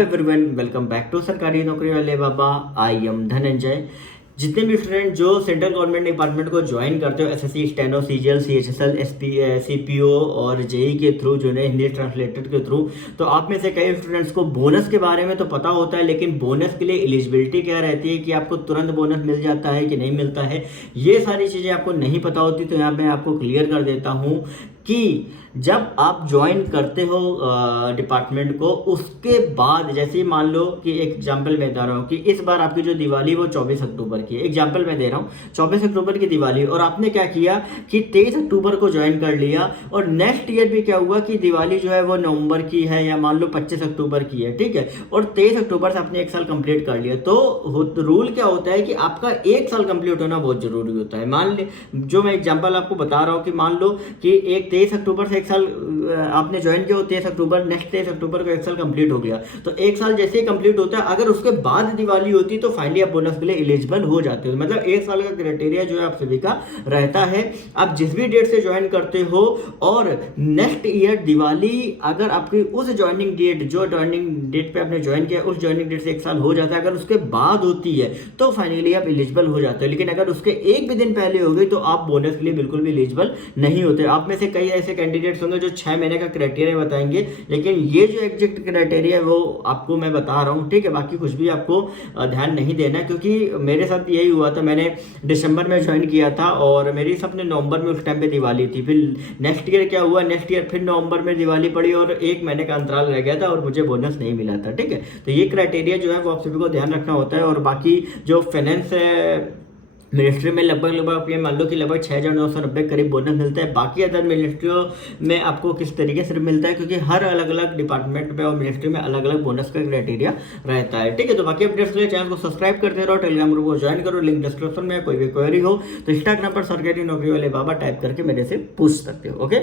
Everyone welcome back to सरकारी नौकरी वाले बाबा। I am Dhananjay. जितने भी स्टूडेंट जो सेंट्रल गवर्नमेंट डिपार्टमेंट को ज्वाइन करते हो SSC, steno, CGL, CHSL, CPO और जेई के थ्रू, जो है हिंदी ट्रांसलेटर के थ्रू, तो आप में से कई स्टूडेंट्स को बोनस के बारे में तो पता होता है, लेकिन बोनस के लिए एलिजिबिलिटी क्या रहती है कि आपको तुरंत बोनस मिल जाता है कि नहीं मिलता है, ये सारी चीज़ें आपको नहीं पता होती। तो यहाँ पे आपको क्लियर कर देता हूँ कि जब आप ज्वाइन करते हो डिपार्टमेंट को, उसके बाद जैसे ही मान लो कि एक एग्जांपल मैं बता रहा हूँ कि इस बार आपकी जो दिवाली वो 24 अक्टूबर की है, एग्जांपल मैं दे रहा हूँ 24 अक्टूबर की दिवाली, और आपने क्या किया कि 23 अक्टूबर को ज्वाइन कर लिया, और नेक्स्ट ईयर भी क्या हुआ कि दिवाली जो है वो नवंबर की है या मान लो 25 अक्टूबर की है, ठीक है, और 23 अक्टूबर से आपने एक साल कंप्लीट कर लिया, तो रूल क्या होता है कि आपका एक साल कंप्लीट होना बहुत जरूरी होता है। मान ले जो मैं एग्जाम्पल आपको बता रहा हूँ कि मान लो कि एक 23 अक्टूबर से एक साल आपने ज्वाइन किया, 23 अक्टूबर, नेक्स्ट 23 अक्टूबर को एक साल कंप्लीट हो गया, तो एक साल जैसे ही कंप्लीट होता है, अगर उसके बाद दिवाली होती तो फाइनली आप बोनस के लिए एलिजिबल हो जाते हो। मतलब एक साल का क्राइटेरिया जो है आप सभी का रहता है। आप जिस भी डेट से ज्वाइन करते हो और नेक्स्ट ईयर दिवाली अगर आपकी उस ज्वाइनिंग डेट, जो ज्वाइनिंग डेट पे आपने ज्वाइन किया, उस ज्वाइनिंग डेट से एक साल हो जाता है, अगर उसके बाद होती है तो फाइनली आप एलिजिबल हो जाते हो। लेकिन अगर उसके एक भी दिन पहले हो गई तो आप बोनस के लिए बिल्कुल भी एलिजिबल नहीं होते। आप में से कई ऐसे कैंडिडेट्स होंगे जो 6 महीने का क्राइटेरिया बताएंगे, लेकिन ये जो एग्जैक्ट क्राइटेरिया है वो आपको मैं बता रहा हूँ, ठीक है। बाकी कुछ भी आपको ध्यान नहीं देना, क्योंकि मेरे साथ यही हुआ था। मैंने दिसंबर में ज्वाइन किया था और मेरी सबने नवंबर में उस टाइम पे दिवाली थी। फिर नेक्स्ट ईयर क्या हुआ, नेक्स्ट ईयर फिर नवंबर में दिवाली पड़ी और एक महीने का अंतराल रह गया था और मुझे बोनस नहीं मिला था, ठीक है। तो ये क्राइटेरिया जो है वो आप सभी को ध्यान रखना होता है। और बाकी जो फाइनेंस मिनिस्ट्री में लगभग ये मान लो कि लगभग 6,990 करीब बोनस मिलता है। बाकी अदर मिनिस्ट्रियों में आपको किस तरीके से मिलता है, क्योंकि हर अलग अलग डिपार्टमेंट में और मिनिस्ट्री में अलग अलग बोनस का क्राइटेरिया रहता है, ठीक है। तो बाकी अपडेट्स के लिए चैनल को सब्सक्राइब करते रहो, टेलीग्राम ग्रुप को ज्वाइन करो, लिंक डिस्क्रिप्शन में। कोई भी क्वेरी हो तो इंस्टाग्राम पर सरकारी नौकरी वाले बाबा टाइप करके मेरे से पूछ सकते हो, ओके।